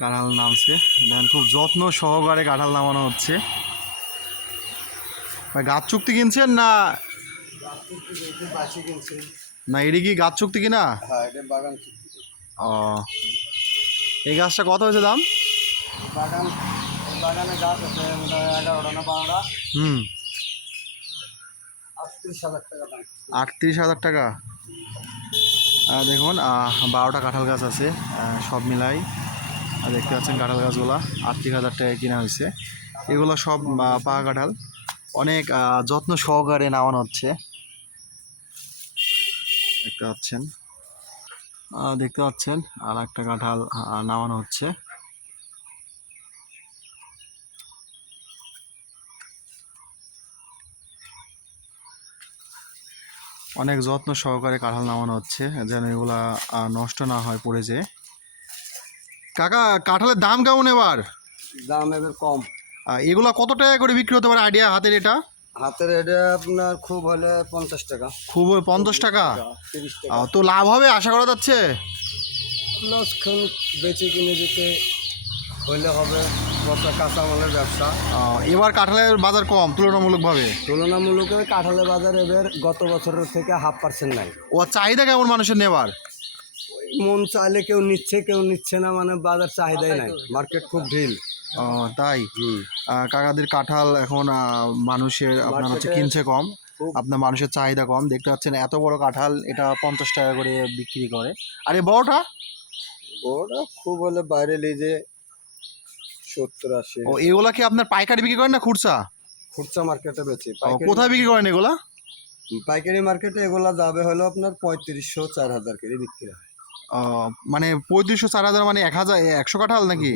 কাঁঠাল নামছে। দেখেন খুব যত্ন সহকারে কাঁঠাল নামানো হচ্ছে। গাছ চুক্তি কিনছেন না? না এটি কি গাছ চুক্তি কিনা? হ্যাঁ ও। এই গাছটা কত হয়েছে দাম? বাগান বাগানে গাছ আছে এগারোটা না বারোটা? হুম। আটত্রিশ হাজার টাকা দেখুন বারোটা কাঁঠাল গাছ আছে সব মিলাই। আর দেখতে পাচ্ছেন কাঁঠাল গাছগুলা, আটত্রিশ হাজার টাকায় কিনা হয়েছে। এগুলো সব পাকা কাঁঠাল। অনেক যত্ন সহকারে নামানো হচ্ছে। দেখতে পাচ্ছেন। দেখতে পাচ্ছেন, আর একটা কাঁঠাল নামানো হচ্ছে। অনেক যত্ন সহকারে কাঁঠাল নামানো হচ্ছে, যেন এগুলা নষ্ট না হয়, পড়ে যে কাকা কাঁঠালের দাম কেমন এবার? দাম এবার কম। এগুলো কত টাকা করে বিক্রি হতে পারে আইডিয়া হাতের এটা? হাতের এটা আপনার খুব হলে পঞ্চাশ টাকা। খুব পঞ্চাশ টাকা? তো লাভ হবে আশা করা যাচ্ছে? লস খান বেচে কিনে যেতে হইলে হবে কাঁচামালের ব্যবসা। এবার কাঁঠালের বাজার কম তুলনামূলকভাবে? তুলনামূলক কাঁঠালের বাজার এবার গত বছরের থেকে হাফ পার্সেন্ট নাই। ও চাহিদা কেমন মানুষের নেবার? মন চাইলে কেউ নিচ্ছে কেউ নিচ্ছে না মানে বাজার চাহিদাই নাই। মার্কেট খুব ঢিল। তাই? কাকাদের কাঁঠাল এখন মানুষের আপনার হচ্ছে কিনছে কম আপনার মানুষের চাহিদা কম। দেখতে পাচ্ছেন এত বড় কাঁঠাল এটা পঞ্চাশ টাকা করে বিক্রি করে। আর এই বড়টা ওটা খুব হলে বাইরে লিজে সত্তর আশি। ও এগুলা কি আপনার পাইকারি বিক্রি করেন না খুচরা? খুচরা মার্কেটে বেচি। কোথায় বিক্রি করেন এগুলা? পাইকারি মার্কেটে এগুলা যাবে হলো আপনার পঁয়ত্রিশশো চার হাজার করে বিক্রি হয়। মানে পঁয়ত্রিশশো চার হাজার মানে এক হাজার একশো কাঠাল নাকি?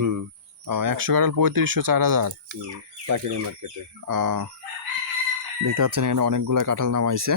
ও একশো কাঠাল পঁয়ত্রিশশো চার হাজার। পাইকারি মার্কেটে দেখতে পাচ্ছেন এখানে অনেকগুলো কাঁঠাল নামাইছে।